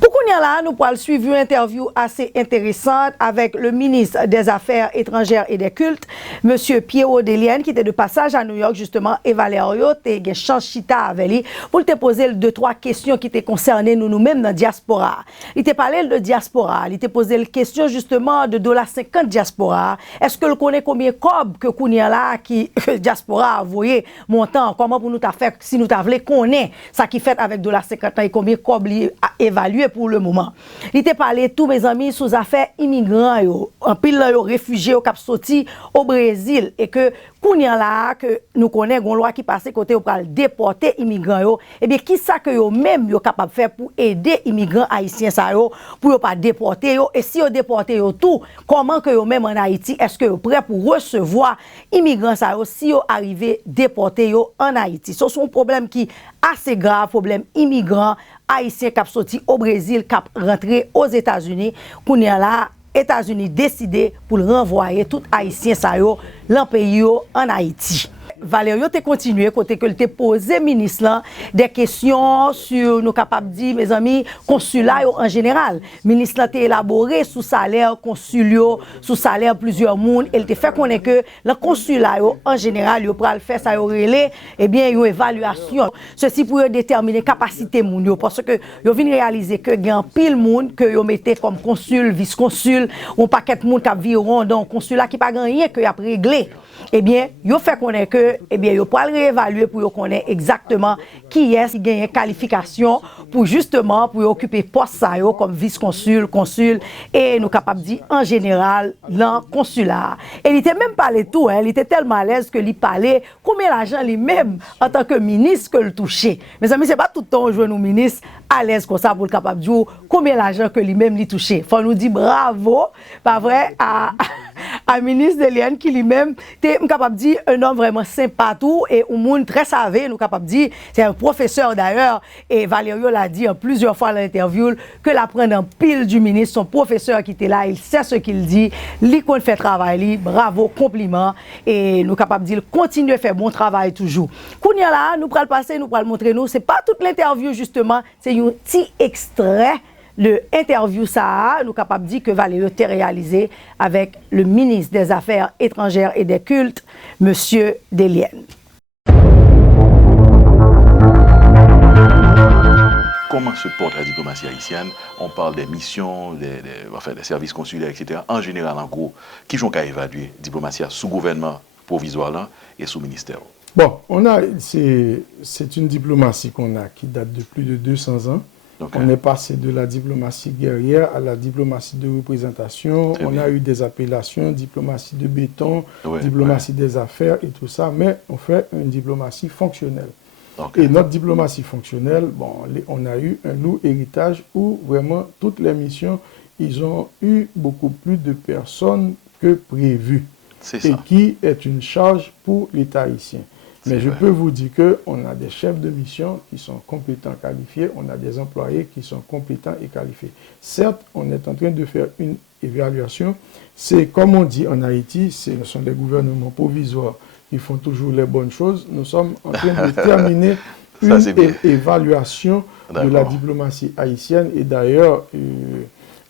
Pour qu'on y a là, nous pourrons suivre une interview assez intéressante avec le ministre des Affaires étrangères et des Cultes, M. Pierrot Delienne, qui était de passage à New York, justement, et Valério, qui a chita avec lui, pour te poser 2-3 questions qui étaient concernées nous-mêmes dans la diaspora. Il t'a parlé de diaspora, il t'a posé la question, justement, de $50 diaspora. Est-ce que vous connaissez combien de cob que qu'on y a là, qui diaspora a envoyé montant, comment pour nous t'a fait, si nous t'a voulu connaître ça qui fait avec $50 et combien de cob évalué pour le moment. Il t'a parlé tous mes amis sous affaires immigrants yo, en pile yo réfugiés au Cap sorti au Brésil et que kounya là que nous connaissons une loi qui passe côté pour déporter immigrants yo, et bien qui ça que yo même yo capable faire pour aider immigrants haïtiens ça yo pour yo pas déporter yo et si yo déporter yo tout comment que yo même en Haïti est-ce que yo prêt pour recevoir immigrants ça yo si yo arrivé déporter yo en Haïti. Ce sont un problème qui assez grave, problème immigrants haïtiens qui sorti au Brésil, qui rentré aux États-Unis, qu'on est là, États-Unis décidé pour renvoyer tout haïtien ça yo, dans pays yo en Haïti. Valério te continué côté que te posé ministre des questions sur nous capables dire mes amis consulat en général. Ministre te élaboré sous salaire consulio, sous salaire plusieurs monde, elle te fait connaître que le consulat en général yo pral faire ça yo relé et bien yo évaluation. Ceci pour déterminer capacité moun yo parce que yo vinn réaliser que gen pile monde que yo mettait comme consul, vice-consul, on paquet monde qui viron dans consulat qui pas rien que y a réglé. Eh bien, yo fait connaître que eh bien yo pourra réévaluer pour yo connaître exactement qui est qui gagne qualification pour justement pour occuper poste ça yo comme vice-consul, consul et nous capable dire en général dans consulat. Et il était même parlé tout hein, il était tellement à l'aise que il parlait combien l'argent lui-même en tant que ministre que le toucher. Mes amis, c'est pas tout le temps jouer nous ministre à l'aise comme ça pour le capable dire combien l'argent que lui-même lui toucher. Faut nous dire bravo, pas vrai à ministre Delienne qui lui-même était capable de dire un homme vraiment sympa tout et un monde très savé nous capable de dire c'est un professeur d'ailleurs et Valério l'a dit en plusieurs fois dans l'interview que la prendre en pile du ministre son professeur qui était là il sait ce qu'il dit lui qu'on fait travail bravo compliment et nous capable de dire continue à faire bon travail toujours kounya là nous pral passer nous pral montrer nous c'est pas toute l'interview justement c'est un petit extrait le interview ça, nous capable de dire que Valério était réalisé avec le ministre des Affaires étrangères et des Cultes, M. Delienne. Comment se porte la diplomatie haïtienne? On parle des missions, des services consulaires, etc. En général, en gros, qui sont qu'à évaluer la diplomatie sous gouvernement provisoire là, et sous ministère? Bon, c'est une diplomatie qu'on a qui date de plus de 200 ans. Okay. On est passé de la diplomatie guerrière à la diplomatie de représentation. Très on bien. A eu des appellations, diplomatie de béton, diplomatie des affaires et tout ça, mais on fait une diplomatie fonctionnelle. Okay. Et notre diplomatie fonctionnelle, bon, on a eu un lourd héritage où vraiment toutes les missions, ils ont eu beaucoup plus de personnes que prévu. Et qui est une charge pour l'État haïtien. Mais je peux vous dire qu'on a des chefs de mission qui sont compétents, qualifiés, on a des employés qui sont compétents et qualifiés. Certes, on est en train de faire une évaluation. C'est comme on dit en Haïti, ce sont des gouvernements provisoires qui font toujours les bonnes choses. Nous sommes en train de terminer une évaluation de la diplomatie haïtienne. Et d'ailleurs,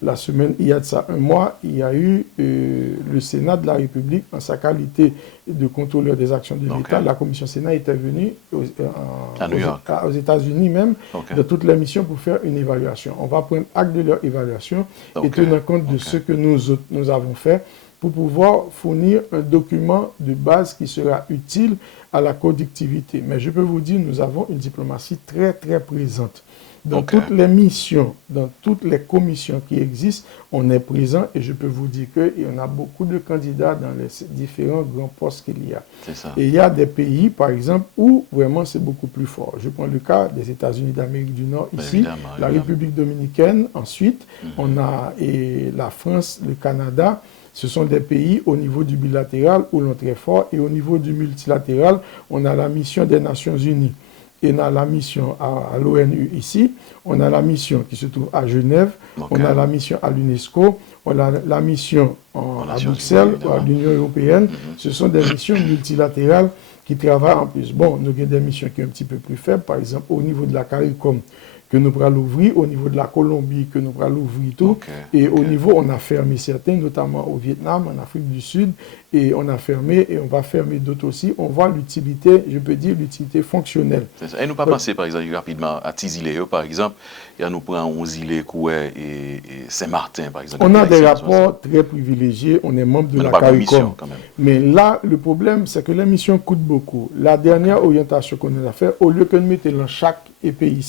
la semaine, il y a de ça un mois, il y a eu le Sénat de la République, en sa qualité de contrôleur des actions de l'État. La commission Sénat était venue aux États-Unis même, de toutes les missions pour faire une évaluation. On va prendre acte de leur évaluation et tenir compte de ce que nous avons fait pour pouvoir fournir un document de base qui sera utile à la conductivité. Mais je peux vous dire, nous avons une diplomatie très, très présente. Dans toutes les missions, dans toutes les commissions qui existent, on est présent et je peux vous dire qu'il y en a beaucoup de candidats dans les différents grands postes qu'il y a. Et il y a des pays, par exemple, où vraiment c'est beaucoup plus fort. Je prends le cas des États-Unis d'Amérique du Nord, ici, la République dominicaine, ensuite, on a la France, le Canada. Ce sont des pays au niveau du bilatéral où l'on est très fort et au niveau du multilatéral, on a la mission des Nations Unies. Et on a la mission à l'ONU ici, on a la mission qui se trouve à Genève, on a la mission à l'UNESCO, on a la mission à Bruxelles, à l'Union européenne. Ce sont des missions multilatérales qui travaillent en plus. Bon, nous avons des missions qui sont un petit peu plus faibles, par exemple au niveau de la CARICOM, que nous pourrons l'ouvrir, au niveau de la Colombie, que nous pourrons l'ouvrir tout. Et au niveau, on a fermé certains, notamment au Vietnam, en Afrique du Sud, et on a fermé, et on va fermer d'autres aussi. On voit l'utilité, je peux dire, l'utilité fonctionnelle. Et nous pas penser, par exemple, rapidement à Tizileo, par exemple, et à nous prendre 11 îles, Koué et Saint-Martin, par exemple. On a des rapports très privilégiés, on est membre de la CARICOM. Mais là, le problème, c'est que la mission coûte beaucoup. La dernière orientation qu'on a fait, au lieu que nous mettions dans chaque pays,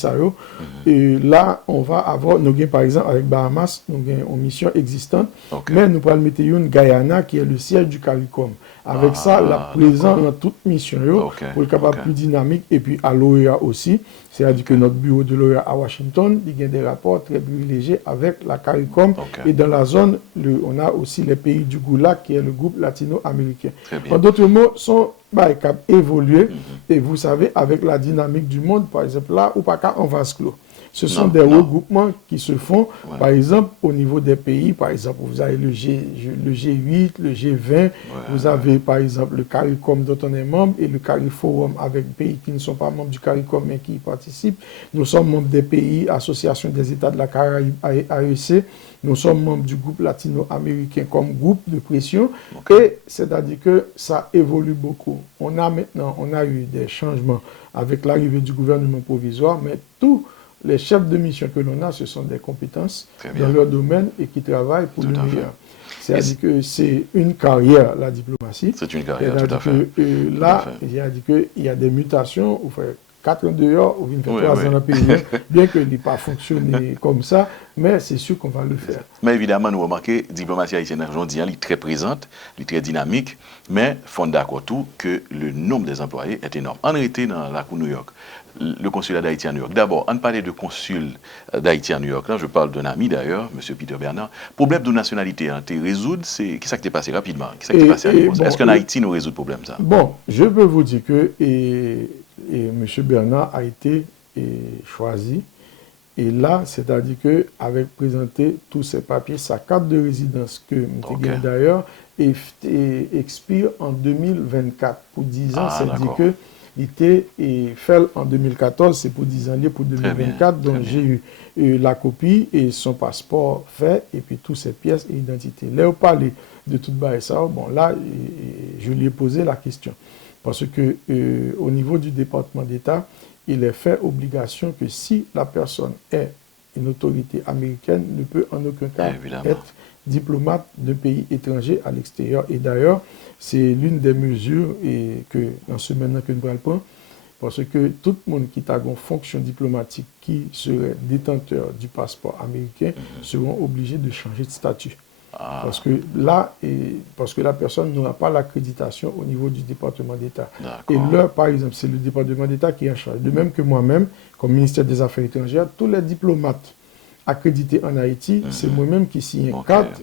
et là, on va avoir, nous avons par exemple avec Bahamas, nous avons une mission existante, mais nous allons mettre une Guyana qui est le siège du CARICOM. Avec ça, la présence dans toute mission, pour être capable plus dynamique, et puis à l'OEA aussi, c'est-à-dire que notre bureau de l'OEA à Washington, il y a des rapports très privilégiés avec la CARICOM, et dans la zone, on a aussi les pays du GULAC, qui est le groupe latino-américain. En d'autres mots, sont cap évoluer, et vous savez, avec la dynamique du monde, par exemple, là, ou pas qu'à en vase clos. Ce sont des regroupements qui se font, par exemple, au niveau des pays. Par exemple, vous avez le G8, le G20, vous avez, par exemple, le CARICOM dont on est membre et le CARIFORUM avec des pays qui ne sont pas membres du CARICOM mais qui y participent. Nous sommes membres des pays, Association des États de la Caraïbe, AEC. Nous sommes membres du groupe latino-américain comme groupe de pression. Et c'est-à-dire que ça évolue beaucoup. On a eu des changements avec l'arrivée du gouvernement provisoire, mais tous les chefs de mission que l'on a, ce sont des compétences dans leur domaine et qui travaillent pour le meilleur. C'est-à-dire que c'est une carrière, la diplomatie. C'est une carrière, tout à fait. Là, il a dit qu'il y a des mutations, vous faites 4 ans dehors, ou 23 ans dans le pays, bien qu'il n'ait pas fonctionné comme ça, mais c'est sûr qu'on va le faire. Mais évidemment, nous remarquons que la diplomatie haïtienne aujourd'hui, elle est très présente, elle est très dynamique, mais il faut d'accord tout que le nombre des employés est énorme. En réalité, dans la cour New York, le consulat d'Haïti à New York. D'abord, on parlait de consul d'Haïti à New York. Là, je parle d'un ami d'ailleurs, M. Peter Bernard. Problème de nationalité, hein, tu résoudre, c'est qu'est-ce qui t'est passé rapidement? Est-ce qu'en Haïti, nous résout le problème ça? Bon, je peux vous dire que M. Bernard a été choisi. Et là, c'est-à-dire qu'avec présenté tous ces papiers, sa carte de résidence que M. d'ailleurs expire en 2024. Pour 10 ans, c'est-à-dire que il était fait en 2014, c'est pour 10 ans, pour 2024, donc j'ai eu la copie et son passeport fait, et puis toutes ses pièces et identités. Là, on parlait de tout ça, bon là, je lui ai posé la question. Parce que au niveau du département d'État, il est fait obligation que si la personne est une autorité américaine, ne peut en aucun cas être diplomate de pays étranger à l'extérieur. Et d'ailleurs, c'est l'une des mesures que, dans ce maintenant que nous prenons, parce que tout le monde qui a une fonction diplomatique qui serait détenteur du passeport américain seront obligés de changer de statut. Parce que là, parce que la personne n'aura pas l'accréditation au niveau du département d'État. Et là, par exemple, c'est le département d'État qui est en charge. De même que moi-même, comme ministère des Affaires étrangères, tous les diplomates accrédités en Haïti, c'est moi-même qui signe une carte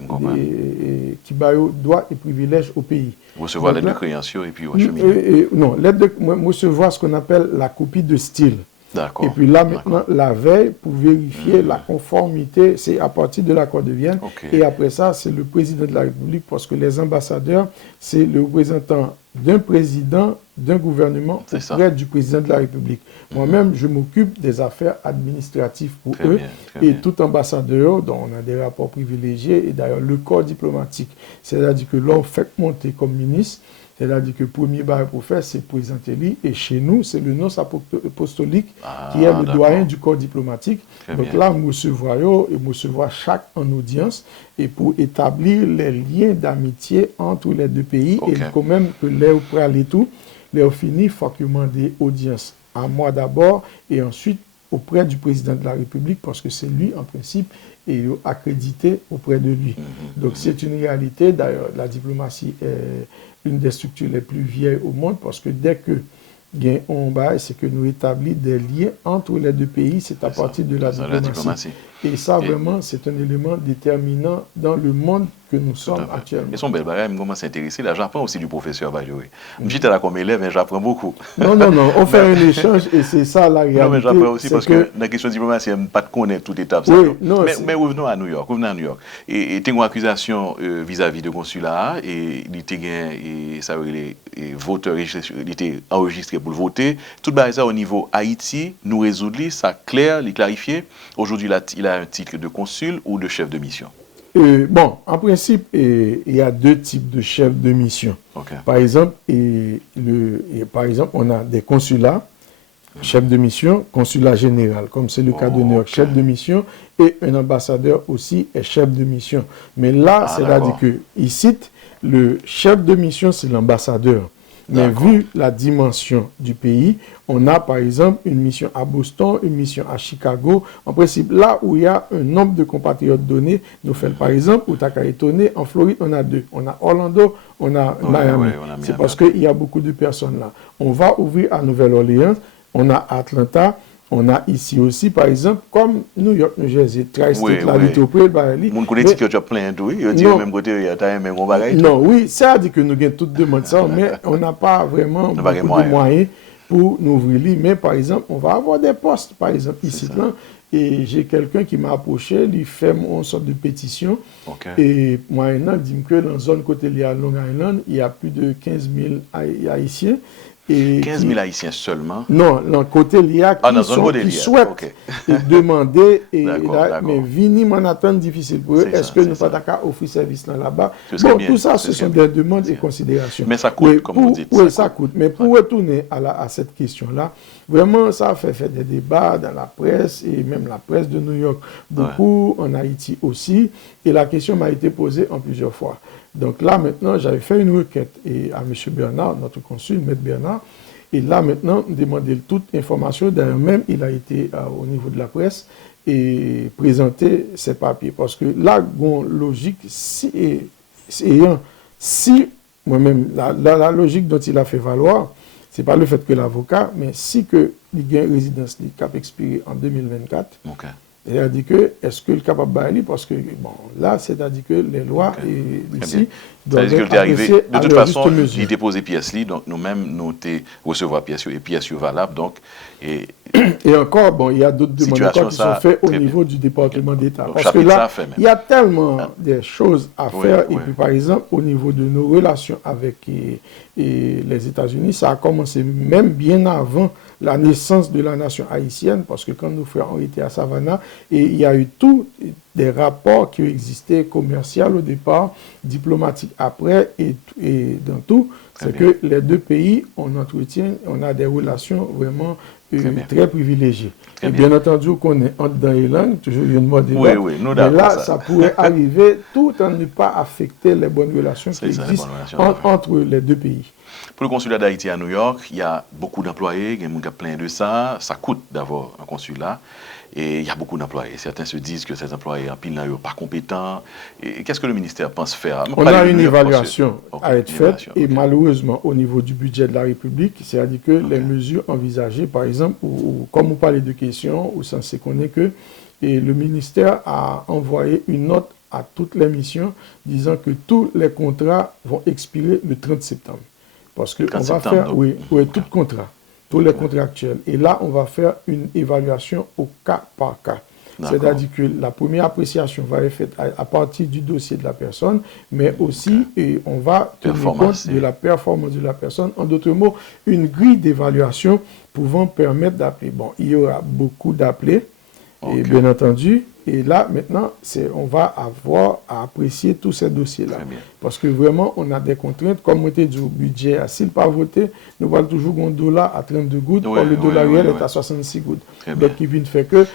qui baille droits et privilèges au pays. Recevoir l'aide de créanciaux et puis non, l'aide de recevoir ce qu'on appelle la copie de style. Et puis là, maintenant, la veille, pour vérifier la conformité, c'est à partir de l'accord de Vienne. Et après ça, c'est le président de la République, parce que les ambassadeurs, c'est le représentant d'un président, d'un gouvernement auprès du président de la République. Moi-même, je m'occupe des affaires administratives pour eux. Et tout ambassadeur, dont on a des rapports privilégiés, et d'ailleurs le corps diplomatique, c'est-à-dire que l'on fait monter comme ministre. C'est-à-dire que le premier baril pour faire, c'est présenter lui. Et chez nous, c'est le nonce apostolique qui est le doyen du corps diplomatique. Donc là, nous recevons chaque en audience et pour établir les liens d'amitié entre les deux pays. Et quand même, que les prêts et tout, les fini, il faut que demander audience à moi d'abord et ensuite auprès du président de la République parce que c'est lui, en principe, et accrédité auprès de lui. Donc c'est une réalité. D'ailleurs, la diplomatie est une des structures les plus vieilles au monde parce que dès que on bail, c'est que nous établissons des liens entre les deux pays, c'est à partir de la diplomatie. Et ça, vraiment, c'est un élément déterminant dans le monde que nous sommes actuellement. Et son bel bagage, je commence à s'intéresser. Là, j'apprends aussi du professeur Bajoué. J'étais là comme élève, mais j'apprends beaucoup. Non, on fait un échange et c'est ça la réalité. Non, mais j'apprends aussi parce que dans la question de diplomatie, je ne pas connaître toute étape. Oui, mais revenons à New York. Et tu as une accusation vis-à-vis de consulat et il était et ça les voteurs, il était enregistré pour le voter. Tout ça au niveau Haïti, nous résoudre, ça clair, il clarifié. Aujourd'hui, il a un titre de consul ou de chef de mission. Bon, en principe, il y a deux types de chefs de mission. Okay. Par exemple, on a des consulats, chef de mission, consulat général, comme c'est le cas de New York, chef de mission, et un ambassadeur aussi est chef de mission. Mais là, c'est-à-dire que ici, le chef de mission, c'est l'ambassadeur. Mais vu la dimension du pays, on a par exemple une mission à Boston, une mission à Chicago. En principe, là où il y a un nombre de compatriotes donnés, nous faisons par exemple, où tu as étonné, en Floride, on a deux. On a Orlando, on a Miami. C'est parce qu'il y a beaucoup de personnes là. On va ouvrir à Nouvelle-Orléans, on a Atlanta. On a ici aussi, par exemple, comme New York, New Jersey, Tri-State, la Litopole, Barely. Mon collègue que tu as plein de oui, il dit au même côté, il y a un même bagage. Non, oui, ça dit que nous avons toutes demandé ça, mais on n'a pas vraiment beaucoup de moyens pour nous ouvrir. Mais par exemple, on va avoir des postes, par exemple, ici, là. Et j'ai quelqu'un qui m'a approché, il fait une sorte de pétition. Et moi, il dit que dans la zone côté de Long Island, il y a plus de 15 000 Haïtiens. Et 15 000 Haïtiens seulement? Non, dans côté l'IA qui souhaitent demander, mais vini m'en attendre difficile pour eux. Est-ce que nous pas d'accord offrir service là-bas? Bon, tout ça, ce sont des demandes et considérations. Mais ça coûte, comme vous dites. Oui, ça coûte. Mais pour retourner à cette question-là, vraiment, ça a fait des débats dans la presse et même la presse de New York, beaucoup en Haïti aussi. Et la question m'a été posée en plusieurs fois. Donc là, maintenant, j'avais fait une requête à M. Bernard, notre consul, M. Bernard. Et là, maintenant, demander toute information. D'ailleurs, même, il a été au niveau de la presse et présenter ses papiers. Parce que là, logique, si moi-même, la logique dont il a fait valoir, ce n'est pas le fait que l'avocat, mais si que il y a une résidence qui a expiré en 2024, c'est-à-dire que, est-ce qu'il est capable de bailler? Parce que, bon, là, c'est-à-dire que les lois ici doivent être arrivées de toute façon, il dépose pièces, donc nous-mêmes, nous recevoir pièces et pièces valables, donc... Et encore, bon, il y a d'autres demandes qui sont faites au niveau du département d'État. Parce que là, il y a tellement des choses à faire. Et puis, par exemple, au niveau de nos relations avec les États-Unis, ça a commencé même bien avant la naissance de la nation haïtienne, parce que quand nos frères ont été à Savannah, et il y a eu tous des rapports qui existaient commerciaux au départ, diplomatiques après, et dans tout, c'est que les deux pays, on a des relations vraiment très privilégiées. Et bien entendu, qu'on est dans les langues, toujours une mode de mais là, ça pourrait arriver tout en ne pas affecter les bonnes relations qui existent entre les deux pays. Pour le consulat d'Haïti à New York, il y a beaucoup d'employés, il y a plein de ça. Ça coûte d'avoir un consulat et il y a beaucoup d'employés. Certains se disent que ces employés en pile sont pas compétents. Qu'est-ce que le ministère pense faire? On a une évaluation à être faite et malheureusement au niveau du budget de la République, c'est-à-dire que les mesures envisagées, par exemple, comme vous parlez de questions, ou censé connaître que le ministère a envoyé une note à toutes les missions disant que tous les contrats vont expirer le 30 septembre. Parce qu'on va faire, tout contrat, tous les contrats actuels. Et là, on va faire une évaluation au cas par cas. C'est-à-dire que la première appréciation va être faite à partir du dossier de la personne, mais aussi on va tenir compte de la performance de la personne. En d'autres mots, une grille d'évaluation pouvant permettre d'appeler. Bon, il y aura beaucoup d'appelés, et bien entendu. Et là, maintenant, on va avoir à apprécier tous ces dossiers-là. Parce que vraiment, on a des contraintes. Comme on était dit au budget, s'il pas voté, nous voyons toujours un dollar à 32 gouttes, or le dollar réel est à 66 gouttes. Donc, il vient de faire que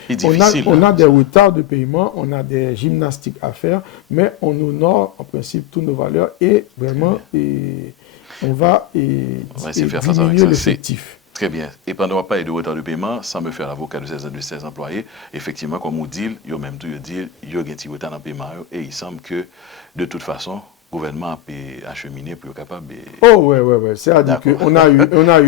on a des retards de paiement, on a des gymnastiques à faire, mais on honore en principe toutes nos valeurs et vraiment, on va diminuer l'effectif. Très bien. Et pendant qu'on parle de retard de paiement, sans me faire l'avocat de ces employés, effectivement, comme on dit, il y a même tout, il y a un petit retard dans le paiement et il semble que, de toute façon, gouvernement peut acheminer pour être capable de... Oh, ouais. C'est-à-dire qu'on a eu...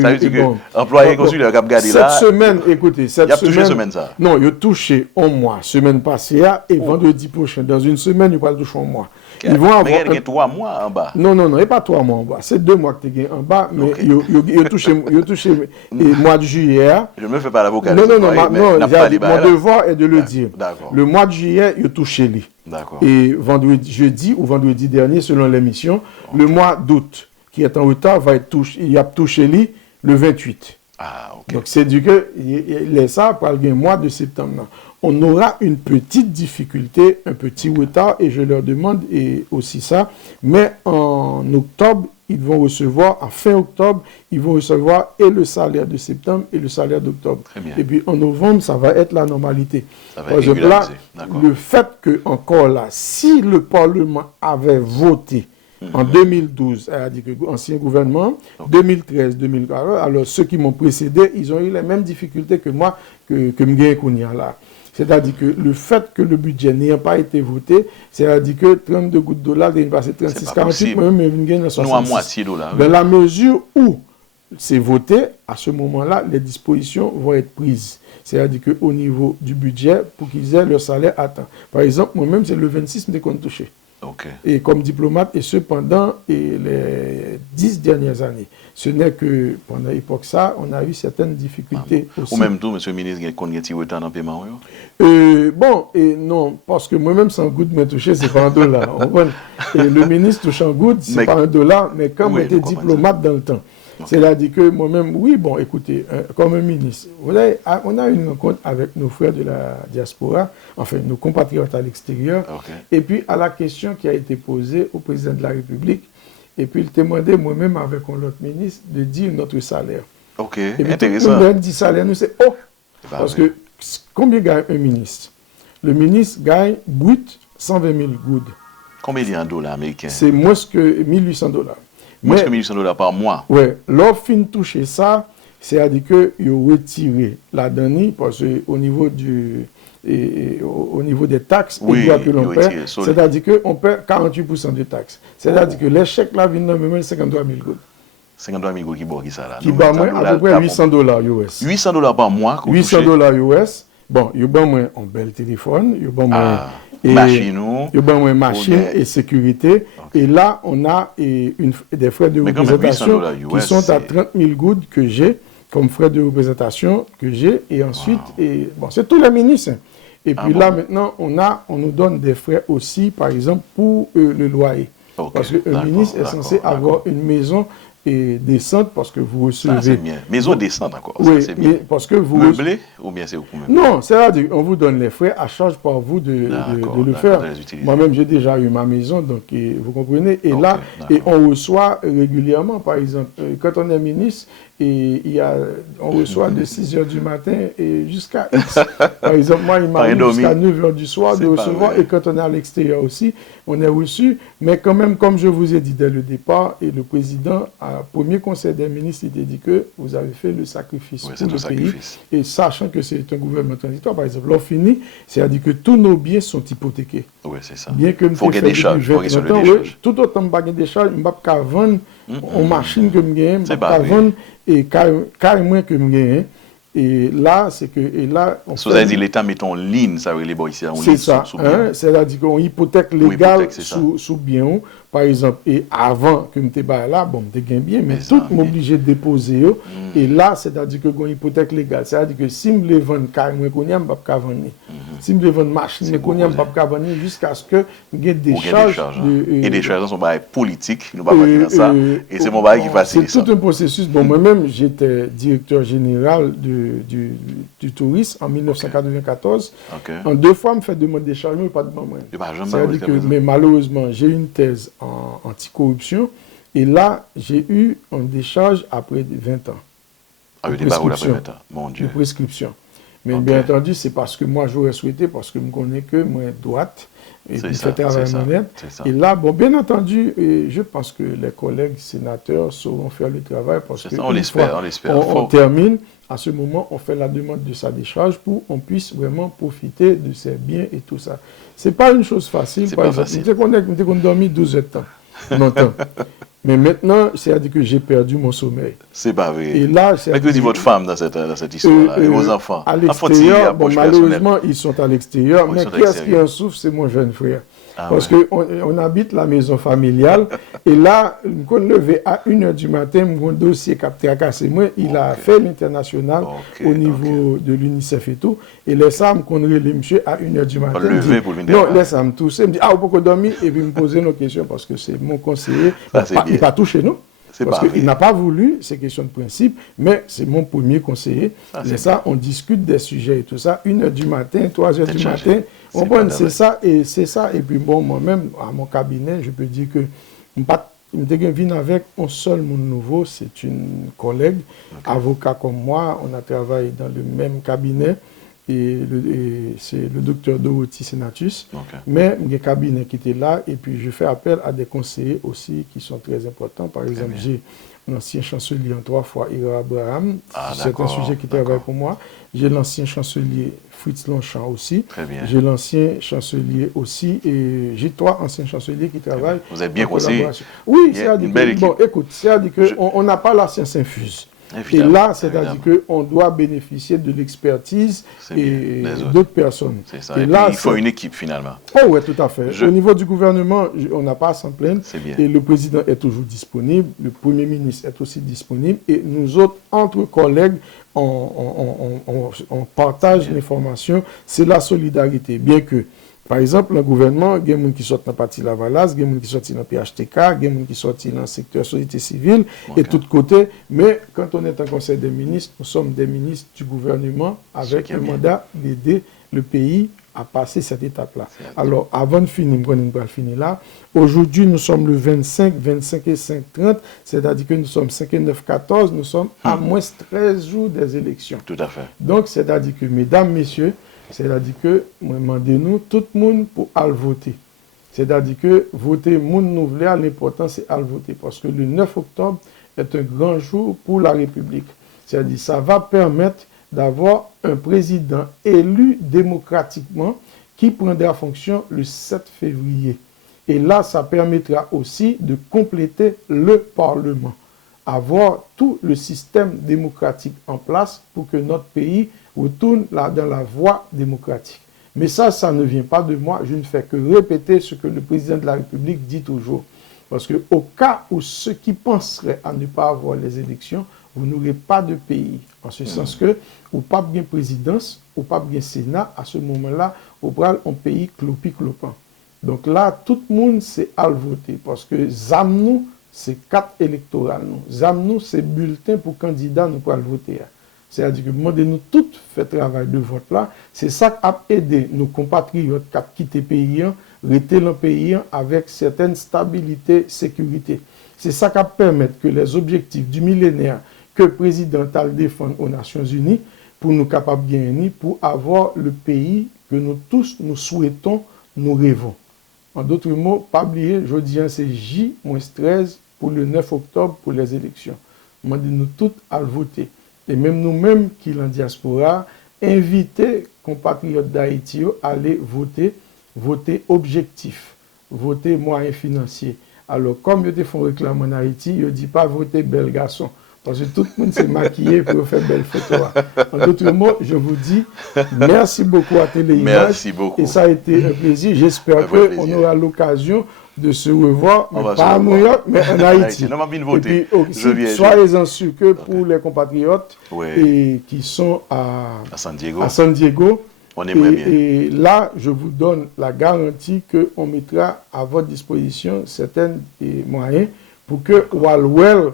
Ça veut dire que employé consulaire qui a gardé là... Cette semaine, écoutez, il a touché semaine ça. Non, il a touché un mois, semaine passée, et vendredi prochain. Dans une semaine, il va toucher un mois. Ils vont avoir... Mais il y a 3 mois en bas. Non, il n'y a pas 3 mois en bas. C'est 2 mois que tu as en bas, mais il a touché le mois de juillet. Je ne me fais pas l'avocat. Non, mon devoir est de le dire. Le mois de juillet, il a touché lui. Et jeudi ou vendredi dernier, selon l'émission, le mois d'août, qui est en retard, il a touché lui le 28. Ah, ok. Donc, c'est du que, ça, pour le mois de septembre. On aura une petite difficulté, un petit retard, et je leur demande aussi ça. Mais en octobre, ils vont recevoir, en fin octobre, ils vont recevoir et le salaire de septembre et le salaire d'octobre. Et puis en novembre, ça va être la normalité. Par exemple, là, le fait que, encore là, si le Parlement avait voté en 2012, c'est-à-dire que l'ancien gouvernement, 2013, 2014, alors ceux qui m'ont précédé, ils ont eu les mêmes difficultés que moi, que Mguyen Kounia là. C'est-à-dire que le fait que le budget n'ait pas été voté, c'est-à-dire que 32 gouttes de dollars, il est passé 36,48, moi-même, je gagne 66. Nous, à moitié dollars. Dans la mesure où c'est voté, à ce moment-là, les dispositions vont être prises. C'est-à-dire qu'au niveau du budget, pour qu'ils aient leur salaire à temps. Par exemple, moi-même, c'est le 26 que je compte toucher. Et comme diplomate, et cependant, les 10 dernières années. Ce n'est que pendant l'époque ça, on a eu certaines difficultés aussi. Ou même tout, monsieur le ministre, qu'on a un retard dans le paiement? Bon, non, parce que moi-même, sans goutte me toucher, c'est pas $1. Et le ministre touche en goutte, c'est pas $1, mais comme on était diplomate dans le temps. C'est-à-dire que moi-même, oui, bon, écoutez, comme un ministre, on a eu une rencontre avec nos frères de la diaspora, enfin, nos compatriotes à l'extérieur, et puis à la question qui a été posée au président de la République, et puis il demandait moi-même avec l'autre ministre de dire notre salaire. Ok, et puis, intéressant. Nous, dit salaire, nous, c'est parce que combien gagne un ministre? Le ministre gagne brut 120 000 goudes. Combien il y a en dollars américains? C'est moins que $1 800. Moins que $1 par mois. Oui, l'offre fin toucher ça, c'est-à-dire qu'ils ont retiré la donnée, parce qu'au niveau au niveau des taxes, oui, que l'on paie, c'est-à-dire qu'on paie 48% de taxes. C'est-à-dire que les chèques là viennent même 53 000 gouttes. 53 000 gouttes qui ça là. Qui bat moins à peu près $800 US. $800 par mois. $800 US. Bon, il y a moins un bel téléphone, il y a moins machine et sécurité. Et là, on a des frais de représentation qui sont à 30 000 gouttes que j'ai, comme frais de représentation que j'ai. Et ensuite, c'est tous les ministres. Et puis là, maintenant, on nous donne des frais aussi, par exemple, pour le loyer. Parce qu'un ministre est censé avoir une maison décente parce que vous recevez... Ça, c'est bien. Maison décente encore. Oui, ça, bien. Parce que vous... Meublé ou bien c'est vous meublé? Non, c'est-à-dire qu'on vous donne les frais à charge par vous de le faire. Moi-même, j'ai déjà eu ma maison, donc vous comprenez. Et là, on reçoit régulièrement, par exemple, quand on est ministre, on reçoit de 6 h du matin et jusqu'à X. Par exemple, moi, il m'arrive jusqu'à 9 h du soir de recevoir. Et quand on est à l'extérieur aussi, on est reçu. Mais quand même, comme je vous ai dit dès le départ, et le président, au premier conseil des ministres, il a dit que vous avez fait le sacrifice pour le pays. Et sachant que c'est un gouvernement transitoire, par exemple, l'on finit, c'est-à-dire que tous nos biens sont hypothéqués. Oui, c'est ça. Bien que il faut gagner des charges. Tout autant que je des charges, je ne peux pas vendre une machine que je gagne, je ne peux pas vendre et carrément que je gagne. Et là, c'est que... Vous avez dit l'État met en ligne, ça veut les boys ici. C'est ça. C'est-à-dire qu'on hypothèque légale sous bien. Par exemple, et avant que je n'étais pas là, bon, je gagne bien, mais tout m'oblige de déposer. Et là, c'est-à-dire que j'ai une hypothèque légale. C'est-à-dire que si je veux vendre carrément, je ne peux pas vendre. Si je veux vendre machine, je ne peux pas vendre jusqu'à ce que j'ai des charges. Et des charges sont pas politiques, nous ne pouvons pas faire ça. Et c'est mon bail qui facilite ça. C'est tout un processus. Bon, moi-même, j'étais directeur général du tourisme en 1994. En 2 fois, je me fais demander des charges, mais pas de moyens. C'est-à-dire que, mais malheureusement, j'ai une thèse en anticorruption et là, j'ai eu une décharge après 20 ans. Des barreaux après 20 ans, mon Dieu. De prescription. Mais bien entendu, c'est parce que moi, j'aurais souhaité, parce que je me connais que moi, droite, et puis je fais travail honnête. Et là, bon, bien entendu, je pense que les collègues sénateurs sauront faire le travail parce que on l'espère, on termine. À ce moment, on fait la demande de sa décharge pour qu'on puisse vraiment profiter de ses biens et tout ça. Ce n'est pas une chose facile. Par exemple, nous avons dormi 12 heures de temps. longtemps. Mais maintenant, c'est-à-dire que j'ai perdu mon sommeil. C'est pas vrai. Et là, mais que dit votre femme dans cette histoire-là, et vos enfants? À l'extérieur, bon, malheureusement, ils sont à l'extérieur, mais qui est-ce qui en souffre? C'est mon jeune frère. Parce qu'on habite la maison familiale, et là, on levé à 1h du matin, mon dossier capté à casser moi, il a fait l'international au niveau de l'UNICEF et tout, et les Sam qu'on relève monsieur à 1h du matin. Non, les Sam tous, il me dit, ah, vous pouvez dormir, et puis me poser nos questions, parce que c'est mon conseiller, il n'a pas touché nous. Parce qu'il n'a pas voulu, c'est question de principe, mais c'est mon premier conseiller. Et ça, on discute des sujets et tout ça. 1h du matin, 3h du matin. C'est ça, et c'est ça. Et puis bon, moi-même, à mon cabinet, je peux dire que je viens avec un seul monde nouveau, c'est une collègue, avocat comme moi. On a travaillé dans le même cabinet. Et c'est le docteur Dorothy Senatus. Mais il y a un cabinet qui était là, et puis je fais appel à des conseillers aussi qui sont très importants. Par exemple, j'ai l'ancien chancelier en 3 fois, Ira Abraham, c'est un sujet qui travaille pour moi. J'ai l'ancien chancelier Fritz Longchamp aussi. J'ai l'ancien chancelier aussi, et j'ai 3 anciens chanceliers qui travaillent. Vous êtes bien conseillé. Oui, c'est-à-dire bon, écoute, c'est-à-dire qu'on n'a pas la science infuse. Évidemment, et là, c'est-à-dire qu'on doit bénéficier de l'expertise et d'autres personnes. C'est ça. Et là, il faut une équipe finalement. Oh oui, tout à fait. Au niveau du gouvernement, on n'a pas à s'en plaindre. Et le président est toujours disponible, le premier ministre est aussi disponible. Et nous autres, entre collègues, on partage l'information. C'est la solidarité. Bien que, par exemple, le gouvernement, il y a des gens qui sortent dans le parti Lavalas, il y a des gens qui sortent dans le PHTK, il y a des gens qui sortent dans le secteur société civile, et de tous côtés. Mais quand on est en conseil des ministres, nous sommes des ministres du gouvernement avec un mandat d'aider le pays à passer cette étape-là. Alors, avant de finir, là, aujourd'hui, nous sommes le 25 et 5, 30, c'est-à-dire que nous sommes 5 et 9, 14, nous sommes à moins 13 jours des élections. Tout à fait. Donc, c'est-à-dire que, mesdames, messieurs, c'est-à-dire que, demandez-nous tout le monde pour aller voter. C'est-à-dire que voter, monde nous voulait, l'important c'est aller voter. Parce que le 9 octobre est un grand jour pour la République. C'est-à-dire que ça va permettre d'avoir un président élu démocratiquement qui prendra fonction le 7 février. Et là, ça permettra aussi de compléter le Parlement. Avoir tout le système démocratique en place pour que notre pays retourne dans la voie démocratique. Mais ça ne vient pas de moi. Je ne fais que répéter ce que le président de la République dit toujours. Parce qu'au cas où ceux qui penseraient à ne pas avoir les élections, vous n'aurez pas de pays. En ce sens que, ou pas bien présidence, ou pas bien Sénat, à ce moment-là, vous prenez un pays clopi-clopant. Donc là, tout le monde c'est à voter. Parce que ZAMNOU, c'est carte électorale. ZAMNOU, c'est bulletin pour candidat, nous pour voter. C'est-à-dire que demandez-nous tout fait travail de vote là. C'est ça qui a aidé nos compatriotes qui ont quitté le pays, rester dans le pays avec certaine stabilité, sécurité. C'est ça qui permet que les objectifs du millénaire que le président a défendu aux Nations Unies, pour nous capables de gagner, pour avoir le pays que nous tous nous souhaitons, nous rêvons. En d'autres mots, pas oublier, je dis c'est J-13 pour le 9 octobre pour les élections. Demandez-nous tous à voter. Et même nous-mêmes qui sont en diaspora, inviter compatriotes d'Haïti à aller voter objectif, voter moyen financier. Alors, comme ils font réclame en Haïti, ils ne disent pas voter bel garçon. Parce que tout le monde s'est maquillé pour faire belle photo. En d'autres mots, je vous dis merci beaucoup à Téléimage. Merci beaucoup. Et ça a été un plaisir. J'espère qu'on aura l'occasion de se revoir, pas à New York, mais en Haïti. Et puis, soyez-en sûrs que pour les compatriotes qui sont à San Diego, on aimerait bien. Et là, je vous donne la garantie qu'on mettra à votre disposition certains moyens pour que Walwell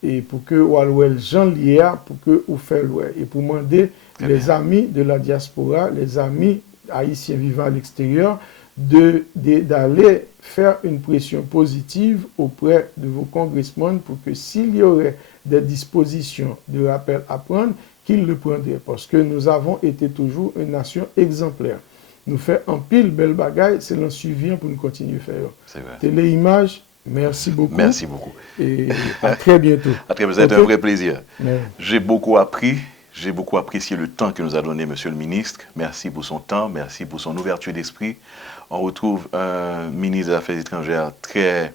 et pour que Walwell Jean Liéa, pour que vous fassiez et pour demander les amis de la diaspora, les amis haïtiens vivant à l'extérieur, d'aller faire une pression positive auprès de vos congressmen pour que s'il y aurait des dispositions de rappel à prendre, qu'ils le prendraient. Parce que nous avons été toujours une nation exemplaire. Nous faisons un pile belle bagaille, c'est l'en suivant pour nous continuer à faire. C'est vrai. Téléimage, merci beaucoup. Merci beaucoup. Et à très bientôt. À très bientôt. C'est un vrai plaisir. J'ai beaucoup appris. J'ai beaucoup apprécié le temps que nous a donné Monsieur le ministre. Merci pour son temps, merci pour son ouverture d'esprit. On retrouve un ministre des Affaires étrangères très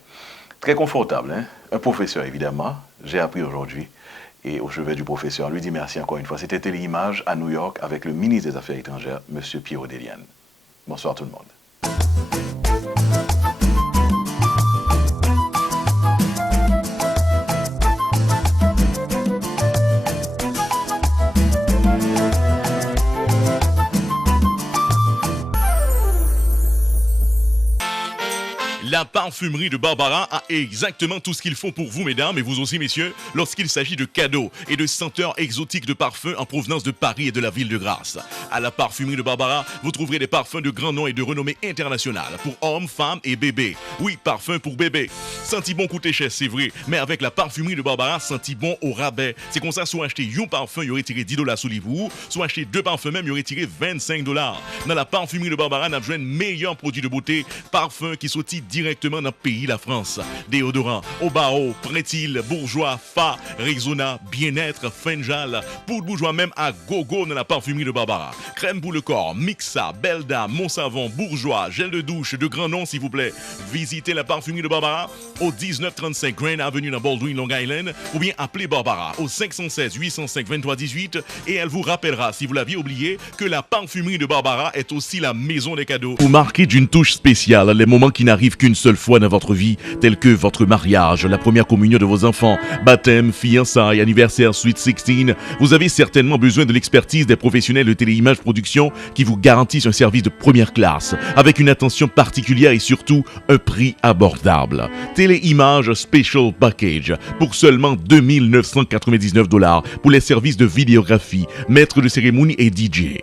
Très confortable, hein? Un professeur, évidemment. J'ai appris aujourd'hui. Et au chevet du professeur, on lui dit merci encore une fois. C'était Téléimage à New York avec le ministre des Affaires étrangères, M. Pierre Odélian. Bonsoir tout le monde. La parfumerie de Barbara a exactement tout ce qu'il faut pour vous, mesdames, et vous aussi, messieurs, lorsqu'il s'agit de cadeaux et de senteurs exotiques de parfums en provenance de Paris et de la ville de Grasse. À la parfumerie de Barbara, vous trouverez des parfums de grand nom et de renommée internationale pour hommes, femmes et bébés. Oui, parfum pour bébé. Senti bon coûter cher, c'est vrai, mais avec la parfumerie de Barbara, senti bon au rabais. C'est comme ça, soit acheter un parfum, il y aurait tiré $10 sous vous, soit acheter 2 parfums même, il y aurait tiré $25. Dans la parfumerie de Barbara, on a besoin de meilleurs produits de beauté, parfums qui sortent directement dans le pays, la France. Déodorant, Obao, Prétil, Bourgeois, Fa, Rexona, Bien-être, Fenjal, poudre bourgeois même à gogo dans la parfumerie de Barbara. Crème pour le corps, Mixa, Belda, Monsavon, Bourgeois, gel de douche de grand nom s'il vous plaît. Visitez la parfumerie de Barbara au 1935 Grand Avenue dans Baldwin, Long Island, ou bien appelez Barbara au 516 805 23 18 et elle vous rappellera, si vous l'aviez oublié, que la parfumerie de Barbara est aussi la maison des cadeaux. Vous marquez d'une touche spéciale les moments qui n'arrivent qu'une seule fois dans votre vie, tels que votre mariage, la première communion de vos enfants, baptême, fiançailles, anniversaire, Sweet 16. Vous avez certainement besoin de l'expertise des professionnels de Téléimage Production qui vous garantissent un service de première classe, avec une attention particulière et surtout un prix abordable. Téléimage Special Package pour seulement $2 pour les services de vidéographie, maître de cérémonie et DJ.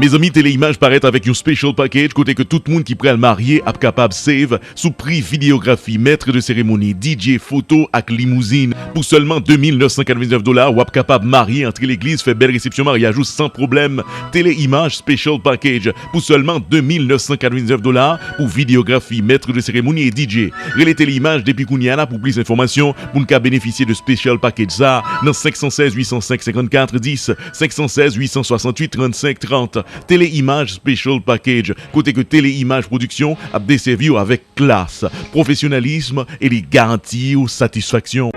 Mes amis, Téléimage paraît avec un special package côté que tout le monde qui prêt à le marier est capable save sous prix vidéographie, maître de cérémonie, DJ, photo avec limousine pour seulement $2 ou est capable marier entre l'église fait belle réception mariage sans problème. Téléimage special package pour seulement $2 pour vidéographie, maître de cérémonie et DJ. Relais Téléimage depuis Kouniana pour plus d'informations pour ne bénéficier de special package ça dans 516 805 54 10 516 868 35 30. Téléimage Special Package, côté que Téléimage Production a desservi avec classe, professionnalisme et les garanties ou satisfaction.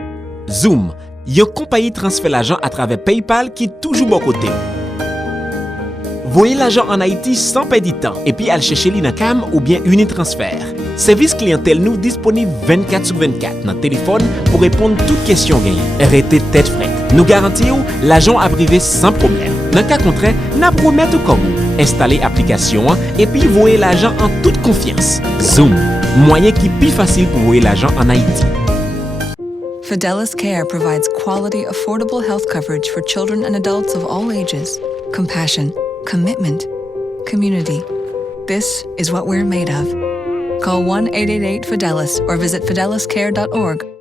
Zoom, une compagnie transfère l'argent à travers PayPal qui est toujours bon côté. Voyez l'argent en Haïti sans perdre de temps et puis aller chercher l'Inacam ou bien Unitransfert. Service clientèle nous disponible 24/24 dans le téléphone pour répondre à toutes questions gagnées. Arrêtez tête frette. Nous garantissons l'argent à privé sans problème. Dans le cas contraire, nous promettons comme vous. Installez l'application et puis voyez l'argent en toute confiance. Zoom, moyen qui est plus facile pour voyer l'argent en Haïti. Fidelis Care provides quality, affordable health coverage for children and adults of all ages. Compassion, commitment, community. This is what we're made of. Call 1-888-FIDELIS or visit fideliscare.org.